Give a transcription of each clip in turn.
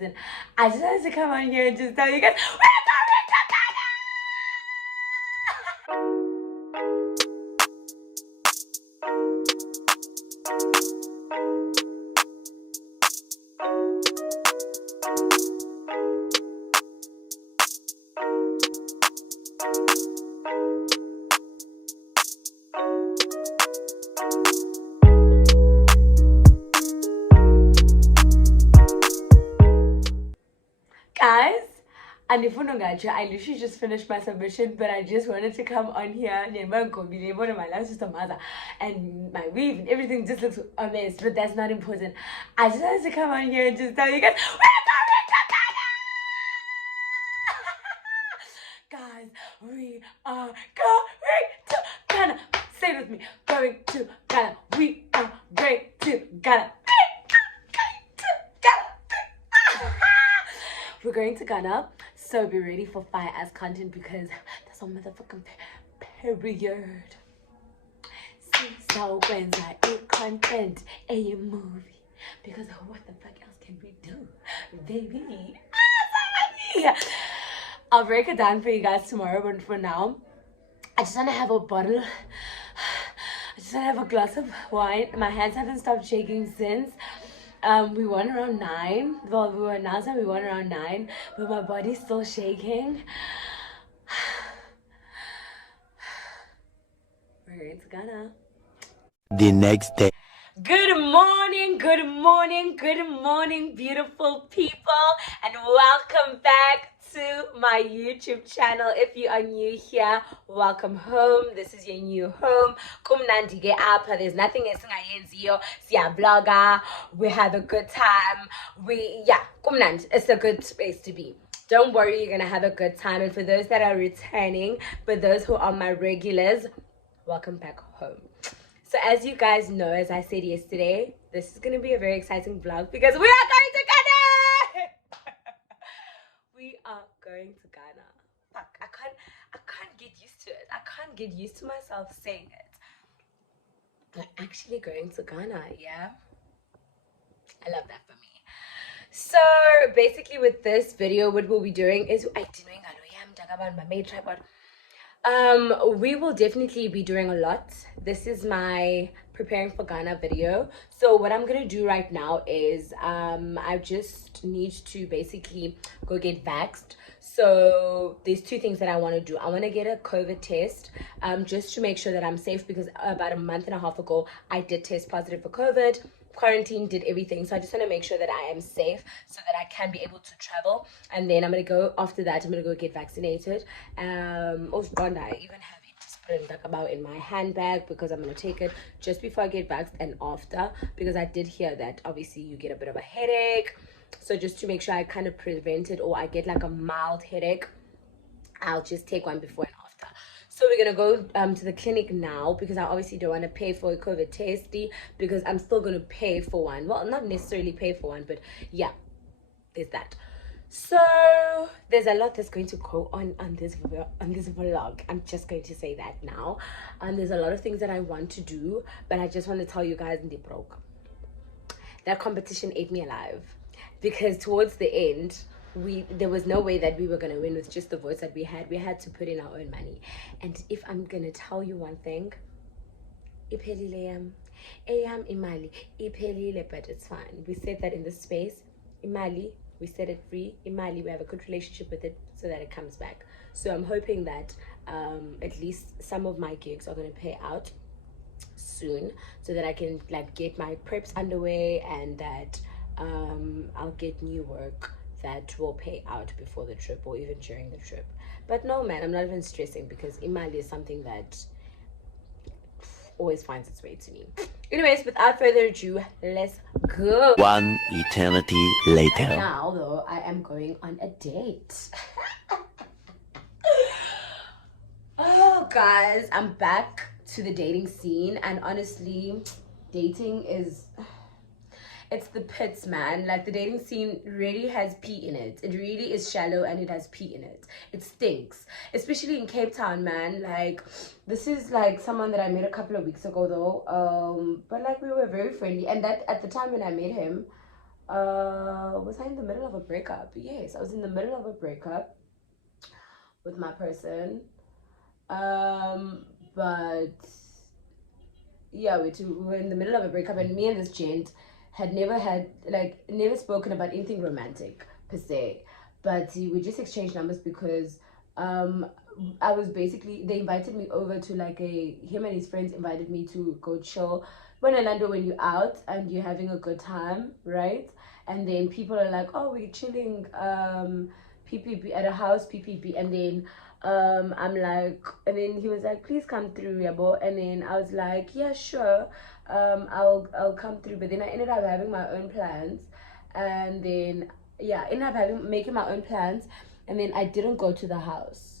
And I just wanted to come on here and just tell you guys, we're going to Ghana! Guys, I literally just finished my submission, but I just wanted to come on here and my life is and my weave and everything just looks a mess, but that's not important. I just wanted to come on here and just tell you guys, we're going to Ghana! Guys, we are going to Ghana. Say it with me. Going to Ghana. We are going to Ghana. We're going to Ghana, so be ready for fire ass content because that's on motherfucking period. So when I content a movie, because what the fuck else can we do, baby? I'll break it down for you guys tomorrow, but for now, I just want to have a bottle. I just want to have a glass of wine. My hands haven't stopped shaking since. We won around 9. Well, we were announced that we won around 9, but my body's still shaking. We're going to Ghana. The next day. Good morning, good morning, good morning, beautiful people, and welcome back to my YouTube channel. If you are new here, welcome home. This is your new home. Kumnandi ge apha. There's nothing esingayenziyo. Siya blogger. We have a good time. Kumnandi. It's a good space to be. Don't worry, you're gonna have a good time. And for those that are returning, for those who are my regulars, welcome back home. So as you guys know, as I said yesterday, this is going to be a very exciting vlog because we are going to Ghana! We are going to Ghana. Fuck, I can't get used to it. I can't get used to myself saying it. We're actually going to Ghana, yeah? I love that for me. So basically with this video, what we'll be doing is, we will definitely be doing a lot. This is my preparing for Ghana video. So what I'm gonna do right now is I just need to basically go get vaxxed. So there's 2 things that I want to do. I want to get a COVID test just to make sure that I'm safe, because about a month and a half ago I did test positive for COVID. Quarantine, did everything, so I just want to make sure that I am safe so that I can be able to travel. And then I'm gonna go, after that I'm gonna go get vaccinated. Also, I even have it just put it in my handbag because I'm gonna take it just before I get vaxxed and after, because I did hear that obviously you get a bit of a headache. So just to make sure I kind of prevent it, or I get like a mild headache, I'll just take one before and after. So we're gonna go to the clinic now, because I obviously don't want to pay for a COVID testy, because I'm still gonna pay for one. Well, not necessarily pay for one, but yeah, there's that. So there's a lot that's going to go on this vlog. I'm just going to say that now. And there's a lot of things that I want to do, but I just want to tell you guys, in the broke, that competition ate me alive, because towards the end, there was no way that we were going to win with just the votes that we had. We had to put in our own money. And if I'm going to tell you one thing, iphelile imali iphelile, but it's fine. We said that in the space, imali, we set it free. Imali, we have a good relationship with it so that it comes back. So I'm hoping that at least some of my gigs are going to pay out soon, so that I can like get my preps underway, and that I'll get new work that will pay out before the trip or even during the trip. But no, man, I'm not even stressing, because imali is something that always finds its way to me. Anyways, without further ado, let's go. One eternity later. Right now, though, I am going on a date. Oh, guys, I'm back to the dating scene, and honestly, dating is... it's the pits, man. Like, the dating scene really has pee in it. It really is shallow, and it has pee in it. It stinks, especially in Cape Town, man. Like, this is like someone that I met a couple of weeks ago, though. But like, we were very friendly, and that at the time when I met him, Was I in the middle of a breakup? Yes, I was in the middle of a breakup with my person. But yeah, we were in the middle of a breakup, and me and this gent had never spoken about anything romantic per se, but we just exchanged numbers because um I was basically, they invited me over to like him and his friends invited me to go chill when Orlando, when you're out and you're having a good time, right? And then people are like, oh, we're chilling PPP at a house, PPP, and then I'm like, and then he was like, please come through, yabo. And then I was like, yeah, sure, I'll come through. But then I ended up having my own plans, and then yeah, ended up making my own plans, and then I didn't go to the house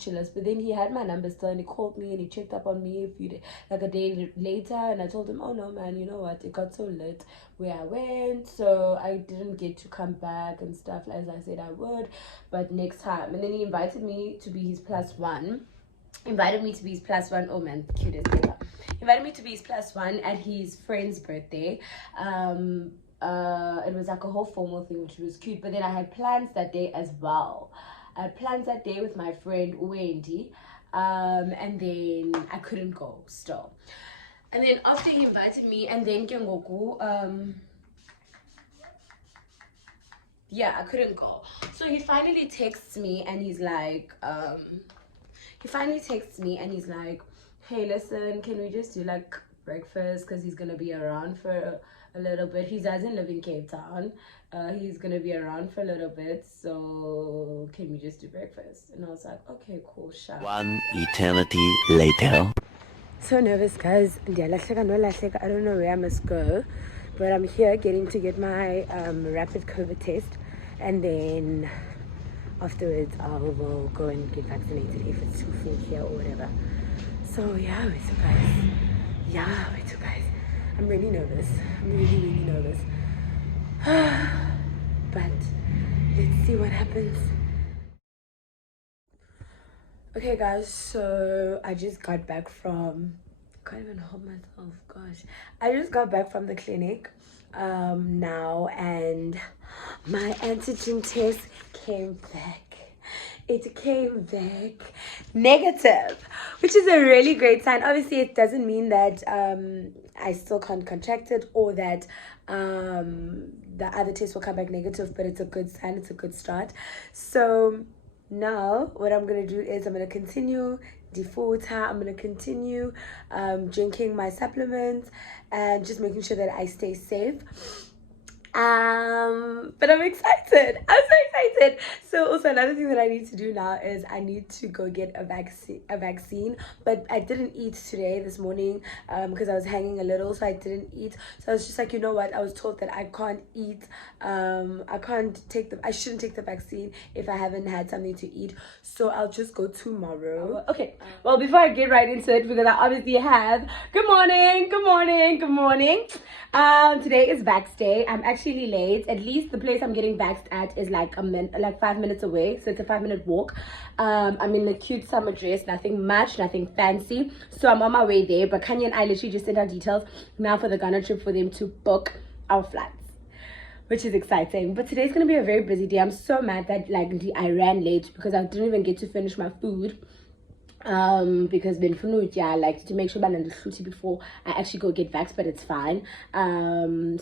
chillers. But then he had my number still, and he called me and he checked up on me a few days, like a day later, and I told him, oh no man, you know what, it got so lit where I went, so I didn't get to come back and stuff as I said I would, but next time. And then he invited me to be his plus one. Oh man, cutest ever. Invited me to be his plus one at his friend's birthday. It was like a whole formal thing, which was cute. But then I had plans that day as well. I had plans that day with my friend Wendy. And then I couldn't go still. And then after he invited me, and then Kengoku, yeah, I couldn't go. So he finally texts me and he's like, hey, listen, can we just do like breakfast? Because he's gonna be around for a little bit. He doesn't live in Cape Town. He's gonna be around for a little bit, so can we just do breakfast? And I was like, okay, cool, sure. One eternity later. So nervous, guys. I don't know where I must go, but I'm here getting to get my rapid COVID test, and then afterwards I will go and get vaccinated if it's too full here or whatever. So yeah, I'm really nervous. I'm really nervous. But let's see what happens. Okay guys, so I just got back from, can't even hold myself, gosh. I just got back from the clinic now, and my antigen test came back. It came back negative, which is a really great sign. Obviously it doesn't mean that I still can't contract it, or that the other test will come back negative, but it's a good sign, it's a good start. So now what I'm gonna do is I'm gonna continue defaulter. I'm gonna continue drinking my supplements and just making sure that I stay safe. But I'm excited. I'm so excited. So also another thing that I need to do now is I need to go get a vaccine. But I didn't eat today, this morning, because I was hanging a little, so I didn't eat. So I was just like, you know what? I was told that I can't eat. I shouldn't take the vaccine if I haven't had something to eat. So I'll just go tomorrow. Okay. Well, before I get right into it, because I obviously have good morning. Today is Vax Day. I'm actually late. At least the place I'm getting vaxxed at is like 5 minutes away, so it's a 5-minute walk. I'm in a cute summer dress, nothing much, nothing fancy. So I'm on my way there. But Kanye and I literally just sent our details now for the Ghana trip for them to book our flights, which is exciting. But today's gonna be a very busy day. I'm so mad that I ran late because I didn't even get to finish my food. Because I like to make sure I'm before I actually go get vaxxed, but it's fine.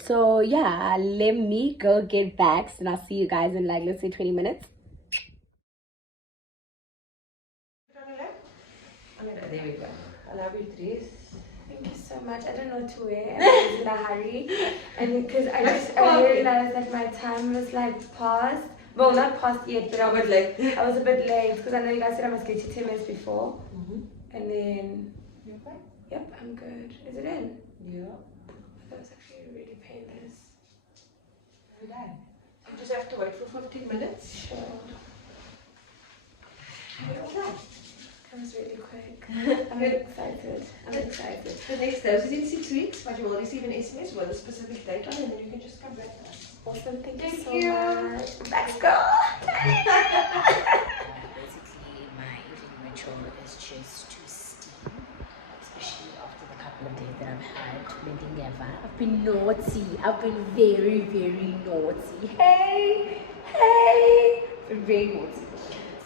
So yeah, let me go get vaxxed, and I'll see you guys in like, let's say 20 minutes. There we go. I love you, Tris. Thank you so much. I don't know what to wear. I was in a hurry, and because I realized that my time was like past. Well, not past yet, but I was a bit late because I know you guys said I must get you 10 minutes before. And then, you okay? Yep, I'm good. Is it in? Yeah. That was actually really painless. We're done. You just have to wait for 15 minutes. Sure. That was really quick. I'm excited. The next dose is in 6 weeks, but you will receive an SMS with a specific date on, and then you can just come back to us. Awesome. Thank you so much. Let's go. Basically, my eating ritual is just to steam, especially after the couple of days that I've had. I've been naughty. I've been very, very naughty. Hey, been very naughty.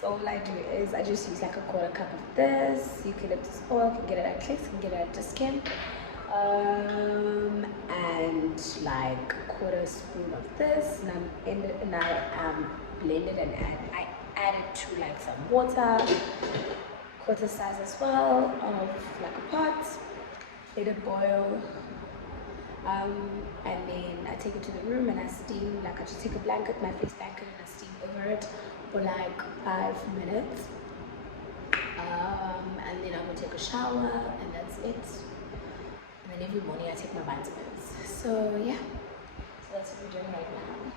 So all I do is I just use like a quarter cup of this eucalyptus oil. You can get it at Clicks, you can get it at Discount. And like quarter spoon of this, and I blend it and I add it to like some water, quarter size as well of like a pot, let it boil, and then I take it to the room and I steam, like I just take a blanket, my face blanket, and I steam over it for like 5 minutes, and then I'm gonna take a shower and that's it. And then every morning I take my vitamins. So yeah, so that's what we're doing right now.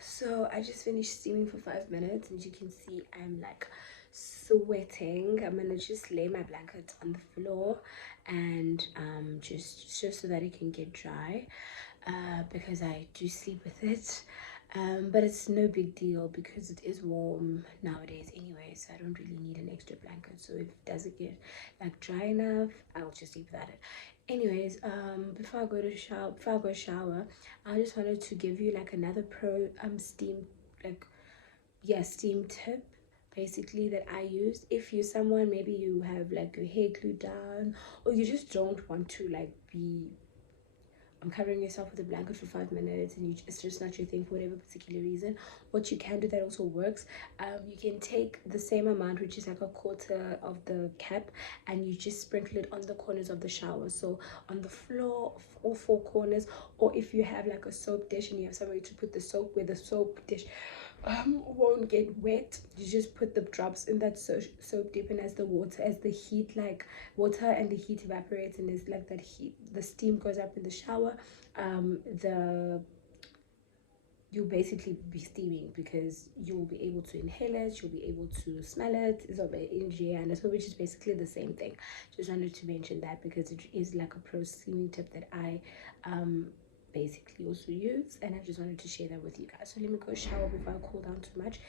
So I just finished steaming for 5 minutes, and you can see I'm like sweating. I'm gonna just lay my blanket on the floor and just so that it can get dry, because I do sleep with it. But it's no big deal because it is warm nowadays anyway, so I don't really need an extra blanket. So if it doesn't get like dry enough, I'll just sleep without it. Anyways, before I go shower, I just wanted to give you like another pro steam, like, yeah, steam tip basically that I use. If you're someone, maybe you have like your hair glued down, or you just don't want to like be covering yourself with a blanket for 5 minutes, and it's just not your thing for whatever particular reason, what you can do that also works, you can take the same amount, which is like a quarter of the cap, and you just sprinkle it on the corners of the shower, so on the floor, all four corners. Or if you have like a soap dish and you have somewhere to put the soap where the soap dish won't get wet, you just put the drops in that soap dip, and as the heat, like water and the heat evaporates, and there's like that heat, the steam goes up in the shower, you'll basically be steaming because you'll be able to inhale it, you'll be able to smell it. It's which is basically the same thing. Just wanted to mention that because it is like a pro steaming tip that I basically also use, and I just wanted to share that with you guys. So let me go shower before I cool down too much.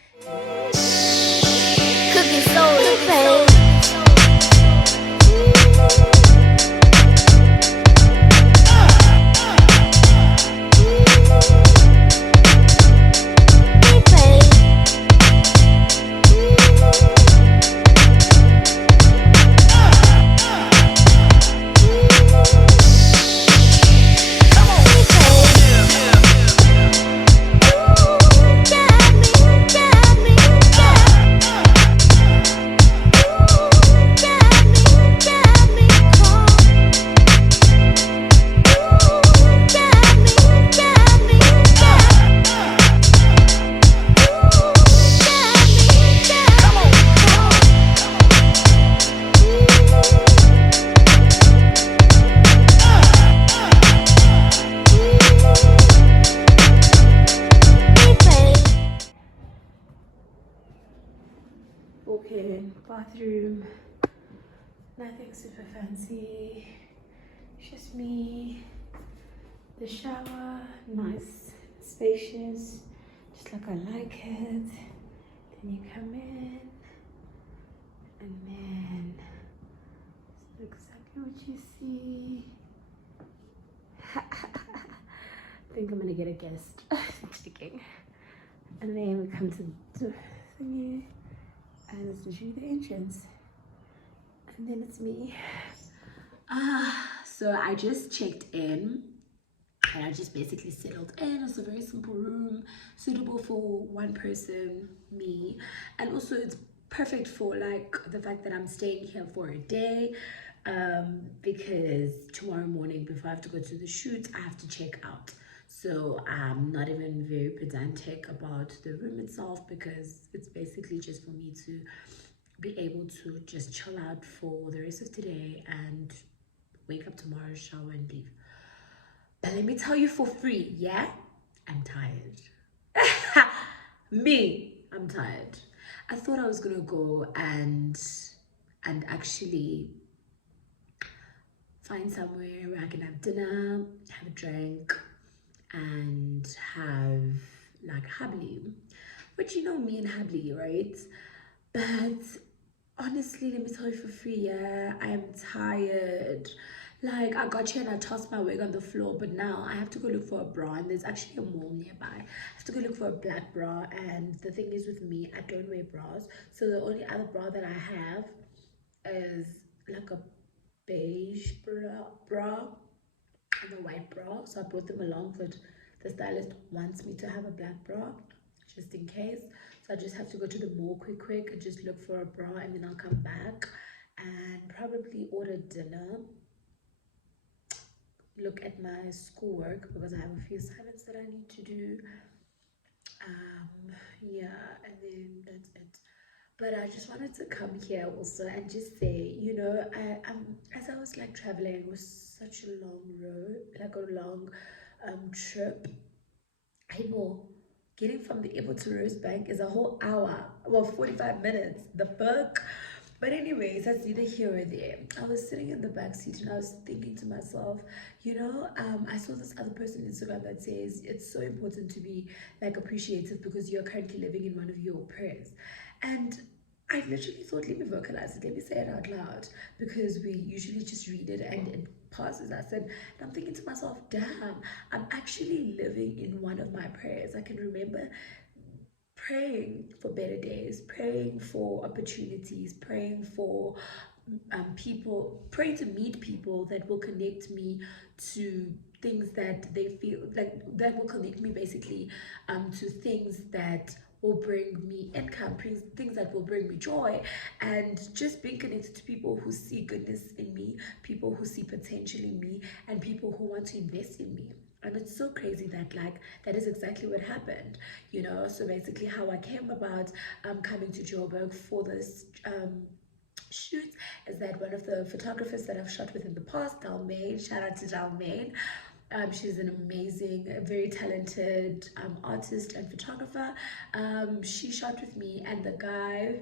Cooking soul, bathroom, nothing super fancy, it's just me, the shower, nice, spacious, just like I like it. Then you come in, and then this is exactly what you see. I think I'm gonna get a guest. Sticking. And then we come to the thingy, and it's literally the entrance, and then it's me. So I just checked in, and I just basically settled in. It's a very simple room, suitable for one person, me, and also it's perfect for like the fact that I'm staying here for a day, because tomorrow morning before I have to go to the shoot, I have to check out. So I'm not even very pedantic about the room itself, because it's basically just for me to be able to just chill out for the rest of today and wake up tomorrow, shower, and leave. But let me tell you for free, yeah, I'm tired. I'm tired. I thought I was gonna go and actually find somewhere where I can have dinner, have a drink, and have like habli. But you know me and habli, right? But honestly, let me tell you for free, yeah, I am tired. Like, I got here and I tossed my wig on the floor, but now I have to go look for a bra, and there's actually a mall nearby. I have to go look for a black bra, and the thing is with me, I don't wear bras, so the only other bra that I have is like a beige bra and a white bra. So I brought them along, but the stylist wants me to have a black bra just in case. So I just have to go to the mall quick and just look for a bra, and then I'll come back and probably order dinner, look at my schoolwork because I have a few assignments that I need to do. Yeah, and then that's it. But I just wanted to come here also and just say, you know, as I was like traveling, it was such a long road, like a long trip. I know getting from the airport to Rosebank is a whole hour, well, 45 minutes. The fuck? But anyways, that's neither here or there. I was sitting in the back seat and I was thinking to myself, you know, I saw this other person on Instagram that says it's so important to be like appreciative because you're currently living in one of your prayers. And I literally thought, let me vocalize it, let me say it out loud, because we usually just read it and it passes us. And I'm thinking to myself, damn, I'm actually living in one of my prayers. I can remember praying for better days, praying for opportunities, praying for people, praying to meet people that will connect me to things that they feel like that will connect me basically to things that will bring me income, things that will bring me joy, and just being connected to people who see goodness in me, people who see potential in me, and people who want to invest in me. And it's so crazy that like that is exactly what happened, you know. So basically how I came about coming to Joburg for this shoot is that one of the photographers that I've shot with in the past, Dalmain, shout out to Dalmain. She's an amazing, very talented artist and photographer. She shot with me, and the guy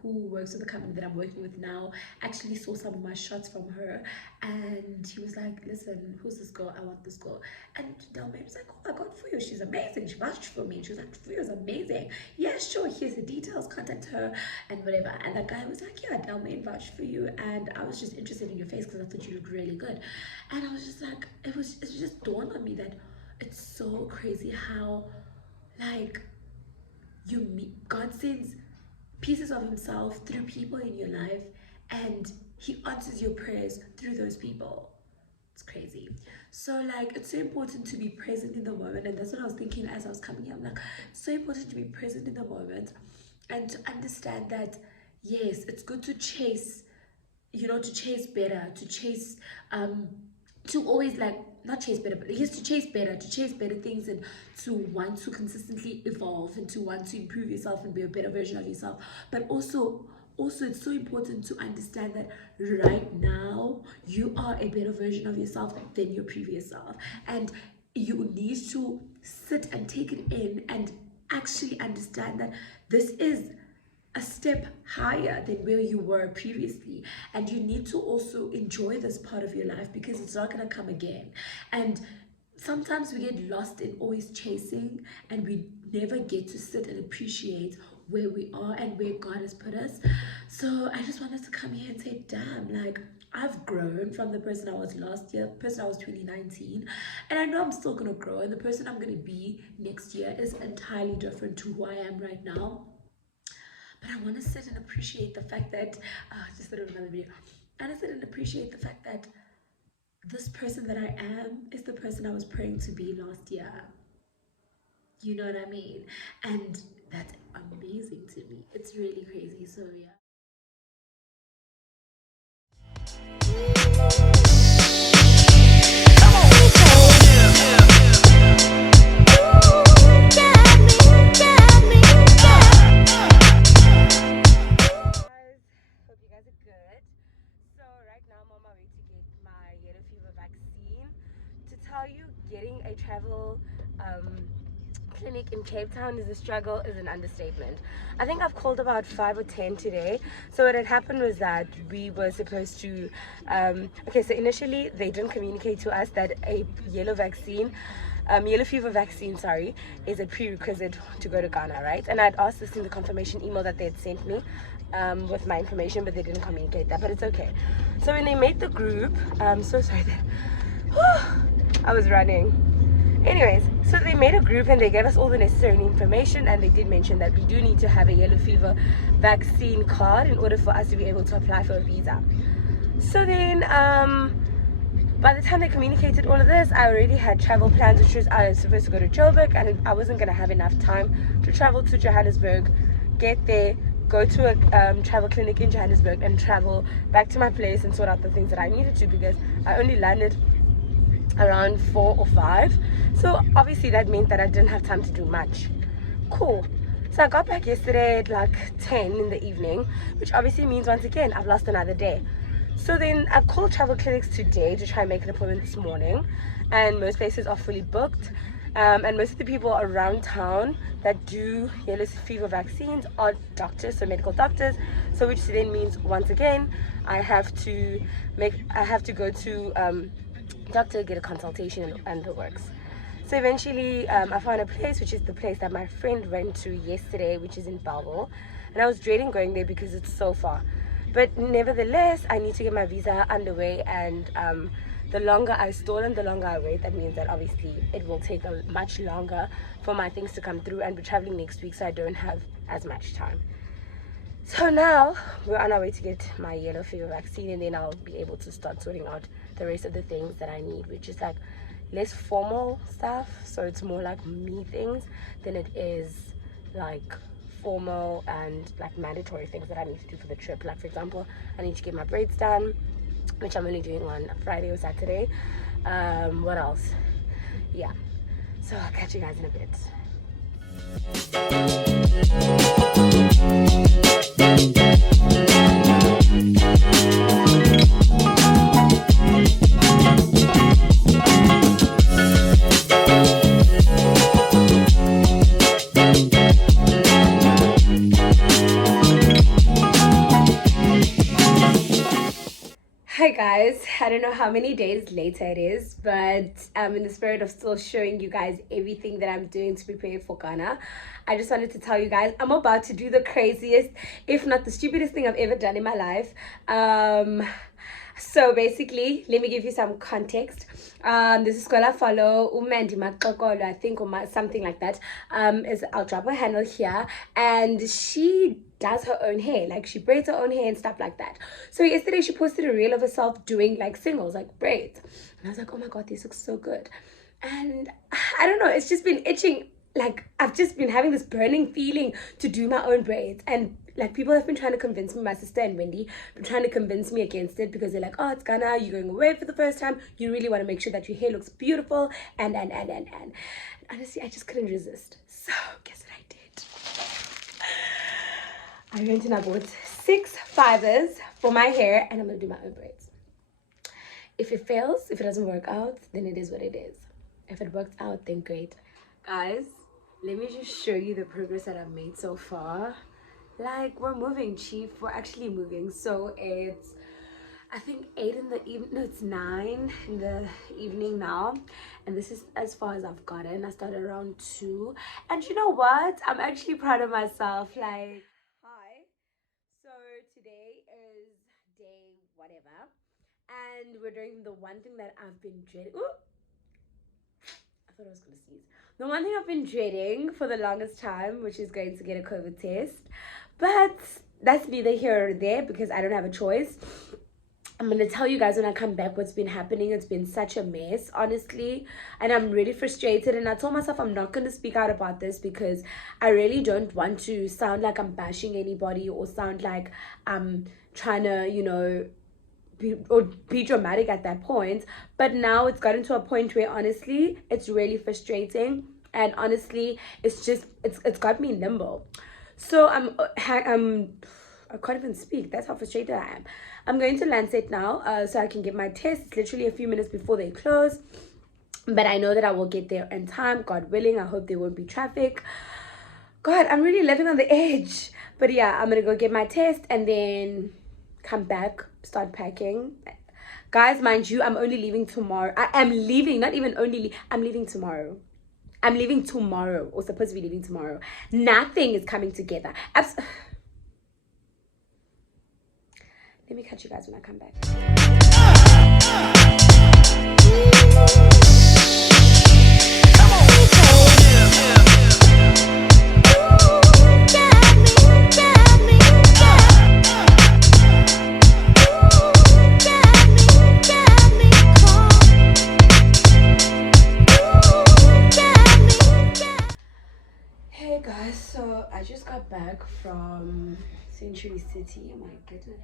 who works with the company that I'm working with now actually saw some of my shots from her, and he was like, "Listen, who's this girl? I want this girl." And Dalmain was like, "Oh my God, Fuyo, she's amazing. She vouched for me." She was like, "Fuyo's amazing. Yeah, sure. Here's the details. Contact her and whatever." And that guy was like, "Yeah, Dalmain vouched for you, and I was just interested in your face because I thought you looked really good." And I was just like, it just dawned on me that it's so crazy how like you meet, God sends pieces of himself through people in your life, and he answers your prayers through those people. It's crazy. So like it's so important to be present in the moment, and that's what I was thinking as I was coming here. I'm like, it's so important to be present in the moment and to understand that yes, it's good to chase, you know, to chase better, to chase to always like not chase better, but yes, to chase better things, and to want to consistently evolve and to want to improve yourself and be a better version of yourself. But also it's so important to understand that right now you are a better version of yourself than your previous self, and you need to sit and take it in and actually understand that this is a step higher than where you were previously, and you need to also enjoy this part of your life because it's not going to come again. And sometimes we get lost in always chasing, and we never get to sit and appreciate where we are and where God has put us. So I just wanted to come here and say, damn, like I've grown from the person I was last year, the person I was 2019, and I know I'm still gonna grow, and the person I'm gonna be next year is entirely different to who I am right now. But I want to sit and appreciate the fact that, just sort of another video. I want to sit and appreciate the fact that this person that I am is the person I was praying to be last year. You know what I mean? And that's amazing to me. It's really crazy. So yeah. Hope you guys are good. So right now I'm on my way to get my yellow fever vaccine. To tell you, getting a travel clinic in Cape Town is a struggle is an understatement. I think I've called about 5 or 10 today. So what had happened was that we were supposed to okay, so initially they didn't communicate to us that a yellow fever vaccine, sorry, is a prerequisite to go to Ghana, right? And I'd asked this in the confirmation email that they had sent me with my information, but they didn't communicate that, but it's okay. So when they made the group, so sorry that I was running. Anyways, so they made a group and they gave us all the necessary information, and they did mention that we do need to have a yellow fever vaccine card in order for us to be able to apply for a visa. So then by the time they communicated all of this, I already had travel plans, which was I was supposed to go to Joburg, and I wasn't going to have enough time to travel to Johannesburg, get there, go to a travel clinic in Johannesburg, and travel back to my place and sort out the things that I needed to, because I only landed around 4 or 5. So obviously that meant that I didn't have time to do much. Cool. So I got back yesterday at like 10 in the evening, which obviously means once again I've lost another day. So then I called travel clinics today to try and make an appointment this morning, and most places are fully booked. And most of the people around town that do yellow fever vaccines are doctors, so medical doctors. So which then means once again I have to go to doctor, get a consultation, and the works. So eventually I found a place, which is the place that my friend went to yesterday, which is in Bellville, and I was dreading going there because it's so far, but nevertheless I need to get my visa underway, and the longer I stall and the longer I wait, that means that obviously it will take a much longer for my things to come through, and we're traveling next week, so I don't have as much time. So now we're on our way to get my yellow fever vaccine, and then I'll be able to start sorting out the rest of the things that I need, which is like less formal stuff. So it's more like me things than it is like formal and like mandatory things that I need to do for the trip. Like for example, I need to get my braids done, which I'm only doing on Friday or Saturday. What else? Yeah. So I'll catch you guys in a bit. Hi guys, I don't know how many days later it is, but in the spirit of still showing you guys everything that I'm doing to prepare for Ghana, I just wanted to tell you guys I'm about to do the craziest, if not the stupidest thing I've ever done in my life. So basically, let me give you some context. This is gonna follow Umandi Makokolo, I think, or something like that. I'll drop her handle here, and she does her own hair, like she braids her own hair and stuff like that. So yesterday she posted a reel of herself doing like singles, like braids, and I was like, oh my god, this looks so good. And I don't know, it's just been itching. Like I've just been having this burning feeling to do my own braids, and like people have been trying to convince me, my sister and Wendy been trying to convince me against it, because they're like, oh, it's Ghana, you're going away for the first time, you really want to make sure that your hair looks beautiful, and honestly I just couldn't resist. So guess what I did? I went and I bought 6 fibers for my hair, and I'm gonna do my own braids. If it fails, if it doesn't work out, then it is what it is. If it works out, then great. Guys, let me just show you the progress that I've made so far. Like, we're moving, chief. We're actually moving. So it's, I think 8 in the evening. No, it's 9 in the evening now, and this is as far as I've gotten. I started around 2, and you know what? I'm actually proud of myself. Like, hi. So today is day whatever, and we're doing the one thing that I've been dreading. Ooh, I thought I was gonna sneeze. The one thing I've been dreading for the longest time, which is going to get a COVID test. But that's neither here or there, because I don't have a choice. I'm going to tell you guys when I come back what's been happening. It's been such a mess, honestly. And I'm really frustrated. And I told myself I'm not going to speak out about this, because I really don't want to sound like I'm bashing anybody, or sound like I'm trying to, you know, be dramatic at that point. But now it's gotten to a point where honestly it's really frustrating, and honestly it's got me nimble. So I can't even speak. That's how frustrated I am. I'm going to Lancet now, so I can get my test. It's literally a few minutes before they close. but I know that I will get there in time, God willing. I hope there won't be traffic. God, I'm really living on the edge. But yeah, I'm gonna go get my test and then come back, start packing. Guys, mind you, I'm only leaving tomorrow. I am leaving, not even only, I'm leaving tomorrow. I'm leaving tomorrow, or supposed to be leaving tomorrow. Nothing is coming together. Let me catch you guys when I come back. Hey guys, so I just got back from Century City. Oh my goodness.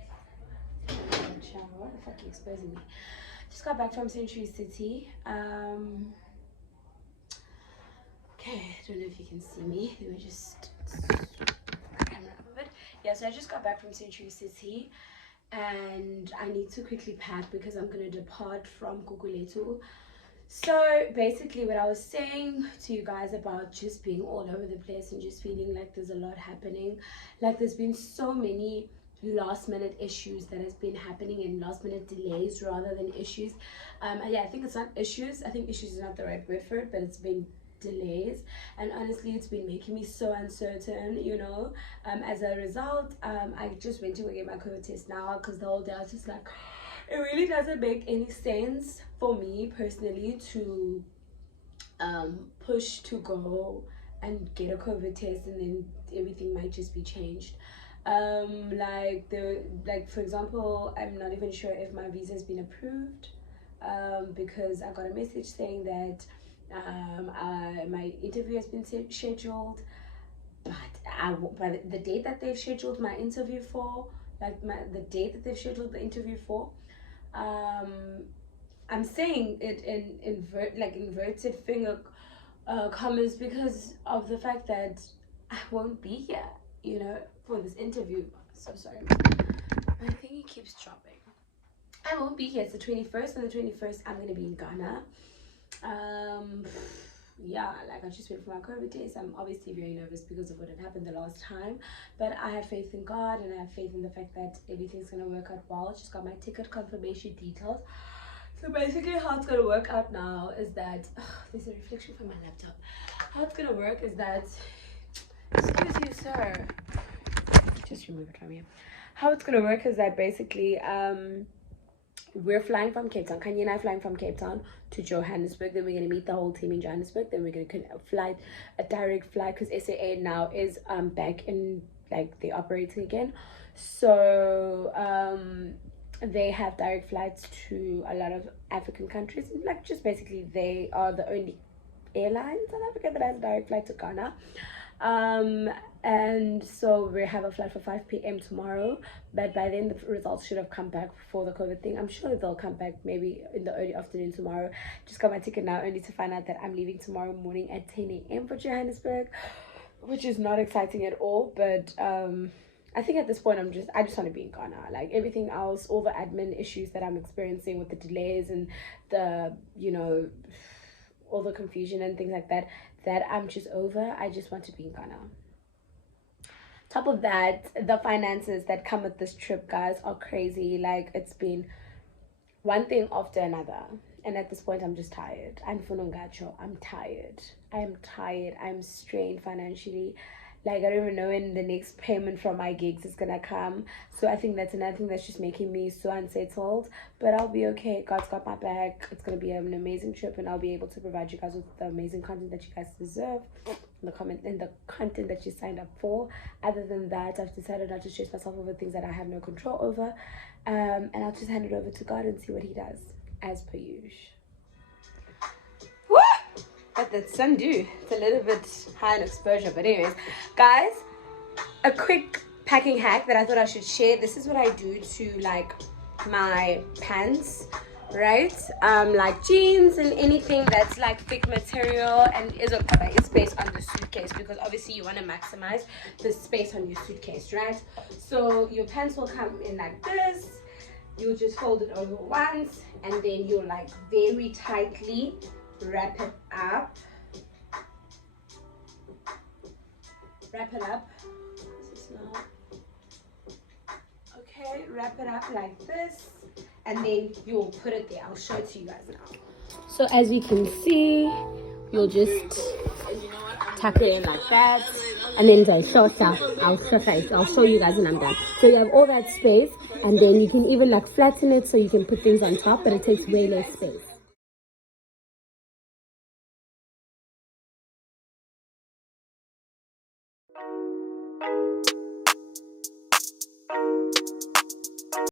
Why the fuck are you exposing me? Just got back from Century City. Okay, I don't know if you can see me. Let me just camera up a bit. Yeah, so I just got back from Century City and I need to quickly pack because I'm gonna depart from Guguletu. So basically what I was saying to you guys about just being all over the place and just feeling like there's a lot happening, like there's been so many last minute issues that has been happening and last minute delays rather than issues. Yeah, I think it's not issues. I think issues is not the right word for it, but it's been delays, and honestly it's been making me so uncertain, you know. As a result, I just went to go get my COVID test now because the whole day I was just like, it really doesn't make any sense for me personally to push to go and get a COVID test and then everything might just be changed. Like for example, I'm not even sure if my visa has been approved, because I got a message saying that my interview has been scheduled, but the date that they've scheduled my interview for, the date that they've scheduled the interview for, I'm saying it in inverted finger commas because of the fact that I won't be here, you know, for this interview. So sorry, my thingy keeps dropping. I won't be here. It's the 21st, and the 21st I'm gonna be in Ghana. Yeah, like I just went for my COVID test. I'm obviously very nervous because of what had happened the last time, but I have faith in God and I have faith in the fact that everything's gonna work out well. Just got my ticket confirmation details. So basically how it's gonna work out now is that there's a reflection from my laptop. How it's gonna work is that, excuse you sir, just remove it from here. How it's gonna work is that basically we're flying from Cape Town. Kanye and I flying from Cape Town to Johannesburg. Then we're going to meet the whole team in Johannesburg. Then we're going to fly a direct flight because SAA now is back in, like, they're operating again. So they have direct flights to a lot of African countries. Like, just basically they are the only airline in South Africa that has a direct flight to Ghana. And so we have a flight for 5 p.m. tomorrow, but by then the results should have come back for the COVID thing. I'm sure they'll come back maybe in the early afternoon tomorrow. Just got my ticket now only to find out that I'm leaving tomorrow morning at 10 a.m. for Johannesburg, which is not exciting at all. But I think at this point I just want to be in Ghana. Like everything else, all the admin issues that I'm experiencing with the delays and the, you know, all the confusion and things like that I'm just over. I just want to be in Ghana. Top of that, the finances that come with this trip, guys, are crazy. Like, it's been one thing after another, and at this point I'm just tired. I'm tired. I'm tired. I'm strained financially. Like, I don't even know when the next payment from my gigs is gonna come. So I think that's another thing that's just making me so unsettled. But I'll be okay. God's got my back. It's gonna be an amazing trip, and I'll be able to provide you guys with the amazing content that you guys deserve, the content that you signed up for. Other than that, I've decided not to stress myself over things that I have no control over. And I'll just hand it over to God and see what He does, as per usual. What did sun do? It's a little bit high in exposure, but anyways, guys, a quick packing hack that I thought I should share. This is what I do to, like, my pants, right? Like jeans and anything that's like thick material and is occupying space on the suitcase, because obviously you want to maximize the space on your suitcase, right? So your pants will come in like this. You'll just fold it over once, and then you'll, like, very tightly wrap it up. Wrap it up. This is now. Okay, wrap it up like this, and then you'll put it there. I'll show it to you guys now. So as you can see, you'll just tuck it in like that, and then I'll show you guys when I'm done. So you have all that space, and then you can even like flatten it so you can put things on top, but it takes way less space.